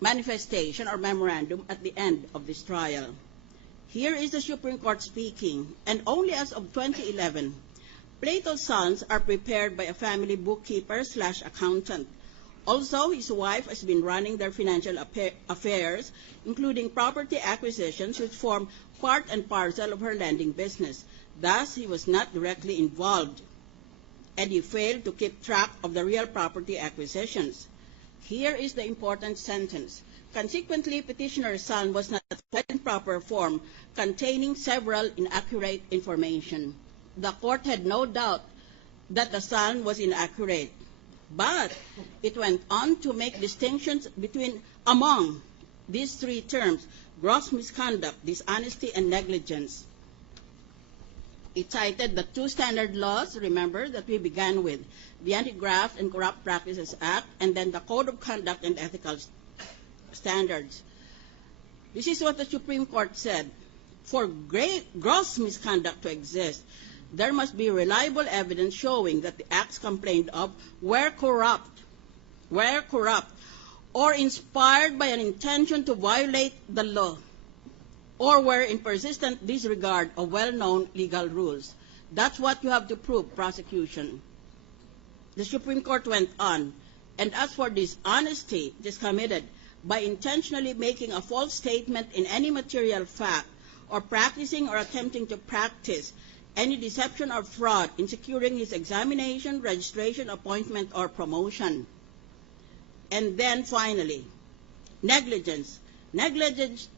manifestation or memorandum at the end of this trial. Here is the Supreme Court speaking, and only as of 2011, Plato's sons are prepared by a family bookkeeper/accountant. Also, his wife has been running their financial affairs, including property acquisitions, which form part and parcel of her lending business. Thus, he was not directly involved, and he failed to keep track of the real property acquisitions. Here is the important sentence. Consequently, petitioner's son was not in proper form, containing several inaccurate information. The court had no doubt that the son was inaccurate, but it went on to make distinctions among these three terms: gross misconduct, dishonesty, and negligence. It cited the two standard laws, remember, that we began with, the Anti-Graft and Corrupt Practices Act, and then the Code of Conduct and Ethical Standards. This is what the Supreme Court said. For gross misconduct to exist, there must be reliable evidence showing that the acts complained of were corrupt, or inspired by an intention to violate the law, or were in persistent disregard of well-known legal rules. That's what you have to prove, prosecution. The Supreme Court went on, and as for dishonesty, it is committed by intentionally making a false statement in any material fact, or practicing or attempting to practice any deception or fraud in securing his examination, registration, appointment, or promotion. And then finally, negligence. Negligence,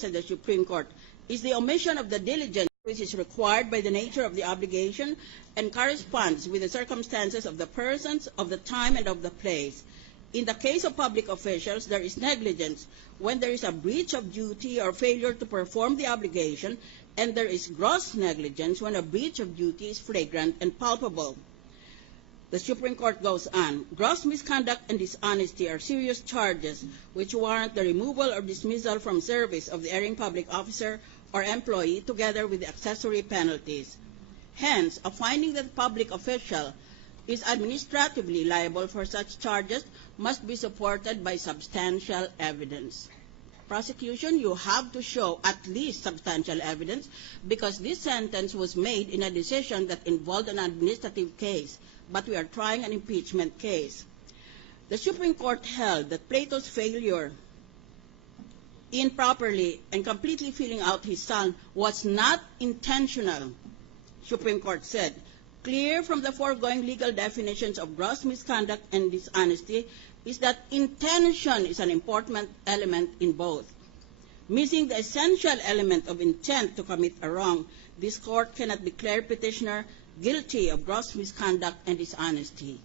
said the Supreme Court, is the omission of the diligence which is required by the nature of the obligation and corresponds with the circumstances of the persons, of the time, and of the place. In the case of public officials, there is negligence when there is a breach of duty or failure to perform the obligation, and there is gross negligence when a breach of duty is flagrant and palpable. The Supreme Court goes on. Gross misconduct and dishonesty are serious charges which warrant the removal or dismissal from service of the erring public officer or employee, together with the accessory penalties. Hence, a finding that the public official is administratively liable for such charges must be supported by substantial evidence. Prosecution, you have to show at least substantial evidence, because this sentence was made in a decision that involved an administrative case, but we are trying an impeachment case. The Supreme Court held that Plato's failure in properly and completely filling out his son was not intentional. Supreme Court said, clear from the foregoing legal definitions of gross misconduct and dishonesty is that intention is an important element in both. Missing the essential element of intent to commit a wrong, this court cannot declare petitioner guilty of gross misconduct and dishonesty.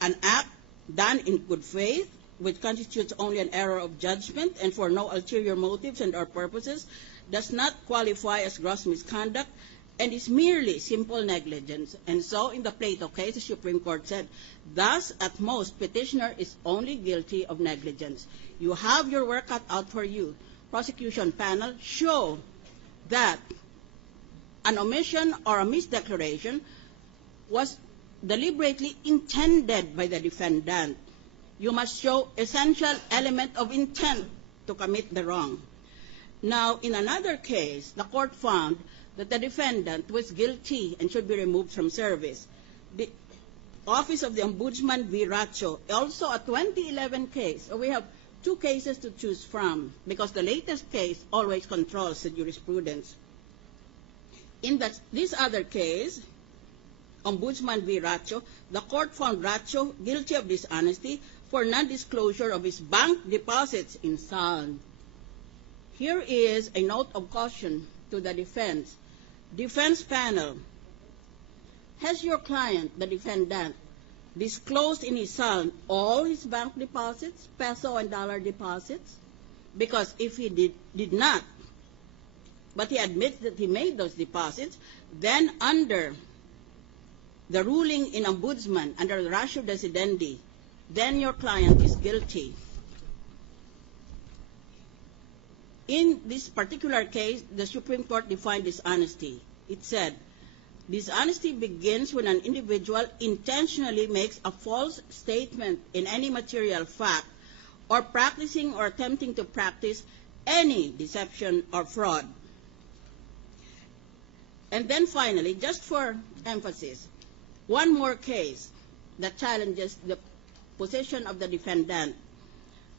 An act done in good faith, which constitutes only an error of judgment and for no ulterior motives and or purposes, does not qualify as gross misconduct and is merely simple negligence. And so in the Plato case, the Supreme Court said, thus, at most, petitioner is only guilty of negligence. You have your work cut out for you. Prosecution panel, show that an omission or a misdeclaration was deliberately intended by the defendant. You must show essential element of intent to commit the wrong. Now, in another case, the court found that the defendant was guilty and should be removed from service. The Office of the Ombudsman v. Racho, also a 2011 case. So we have two cases to choose from, because the latest case always controls the jurisprudence. In this other case, Ombudsman v. Racho, the court found Racho guilty of dishonesty for non-disclosure of his bank deposits in Salm. Here is a note of caution to the defense. Defense panel, has your client, the defendant, disclosed in his Salm all his bank deposits, peso and dollar deposits? Because if he did not, but he admits that he made those deposits, then under the ruling in Ombudsman, under the ratio decidendi, then your client is guilty. In this particular case, the Supreme Court defined dishonesty. It said, dishonesty begins when an individual intentionally makes a false statement in any material fact or practicing or attempting to practice any deception or fraud. And then finally, just for emphasis, one more case that challenges the position of the defendant.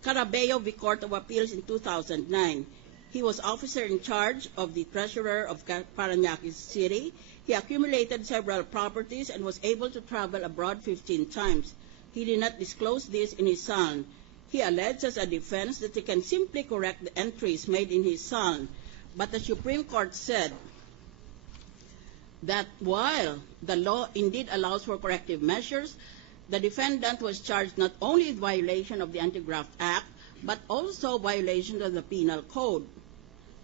Carabeo v. Court of Appeals in 2009. He was officer in charge of the treasurer of Parañaque City. He accumulated several properties and was able to travel abroad 15 times. He did not disclose this in his SALN. He alleged as a defense that he can simply correct the entries made in his SALN. But the Supreme Court said that while the law indeed allows for corrective measures, the defendant was charged not only with violation of the Anti-Graft Act, but also violation of the Penal Code.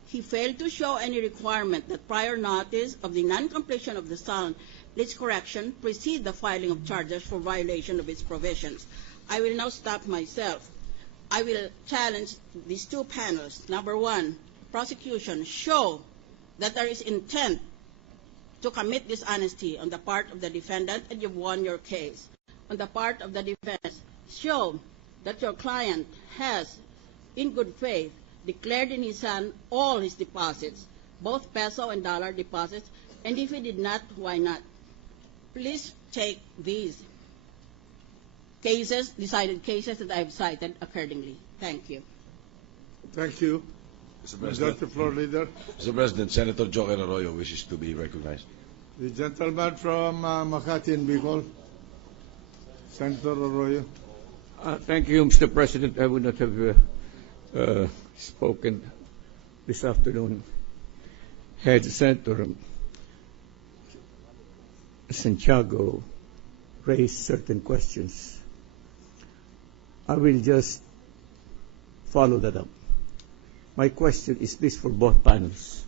He failed to show any requirement that prior notice of the non-completion of the SALN, its correction, precede the filing of charges for violation of its provisions. I will now stop myself. I will challenge these two panels. Number one, prosecution, show that there is intent to commit dishonesty on the part of the defendant, and you've won your case. On the part of the defense, show that your client has, in good faith, declared in his SALN all his deposits, both peso and dollar deposits, and if he did not, why not? Please take these cases, decided cases that I have cited accordingly. Thank you. Thank you. Mr. President. The floor leader. Mr. President, Senator Joker Arroyo wishes to be recognized. The gentleman from Makati and Bicol, Senator Arroyo. Thank you, Mr. President. I would not have spoken this afternoon had Senator Santiago raised certain questions. I will just follow that up. My question is this for both panels.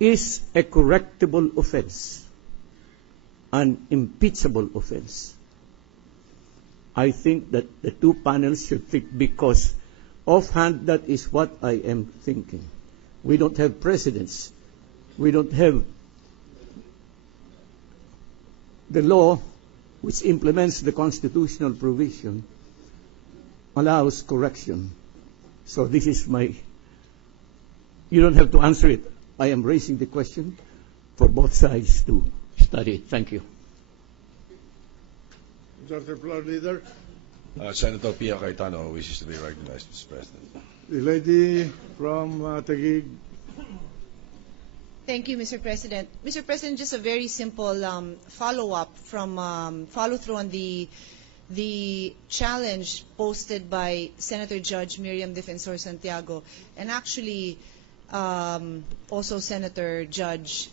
Is a correctable offense an impeachable offense? I think that the two panels should think, because offhand that is what I am thinking. We don't have precedents. We don't have the law which implements the constitutional provision allows correction. So this is my, you don't have to answer it. I am raising the question for both sides to study it. Thank you. Mr. Floor Leader. Senator Pia Cayetano wishes to be recognized, Mr. President. The lady from Taguig. Thank you, Mr. President. Mr. President, just a very simple follow-up from follow-through on the challenge posted by Senator Judge Miriam Defensor Santiago, and actually also Senator Judge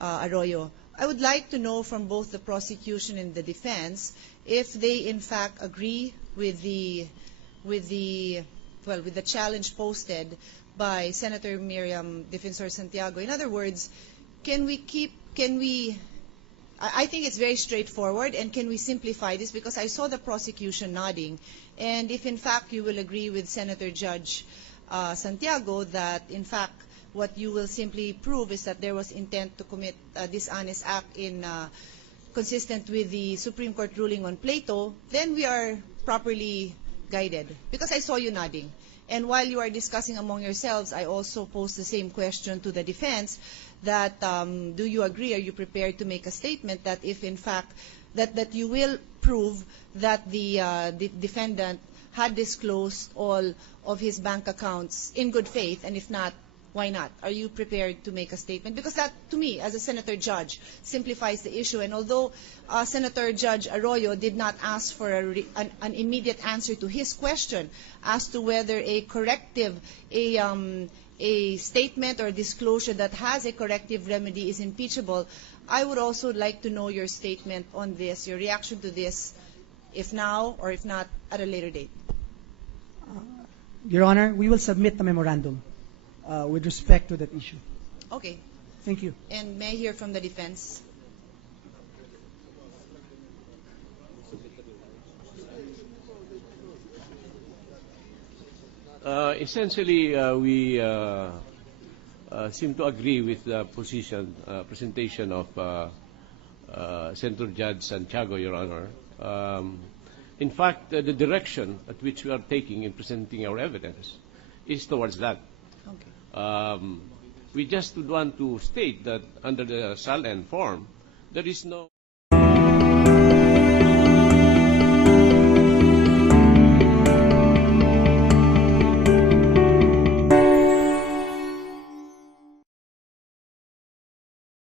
Arroyo. I would like to know from both the prosecution and the defense if they in fact agree with the challenge posted by Senator Miriam Defensor Santiago. In other words, I think it's very straightforward, and can we simplify this? Because I saw the prosecution nodding, and if in fact you will agree with Senator Judge Santiago that in fact what you will simply prove is that there was intent to commit a dishonest act in consistent with the Supreme Court ruling on Plato, then we are properly guided. Because I saw you nodding. And while you are discussing among yourselves, I also posed the same question to the defense, that do you agree, are you prepared to make a statement that if in fact that you will prove that the defendant had disclosed all of his bank accounts in good faith, and if not, why not? Are you prepared to make a statement? Because that, to me, as a Senator Judge, simplifies the issue. And although Senator Judge Arroyo did not ask for an immediate answer to his question as to whether a corrective, a statement or disclosure that has a corrective remedy is impeachable, I would also like to know your statement on this, your reaction to this, if now or if not at a later date. Your Honor, we will submit the memorandum with respect to that issue. Okay. Thank you. And may I hear from the defense? Essentially, we seem to agree with the presentation of Senator Judge Santiago, Your Honor. In fact, the direction at which we are taking in presenting our evidence is towards that. Okay. We just would want to state that under the SALN form, there is no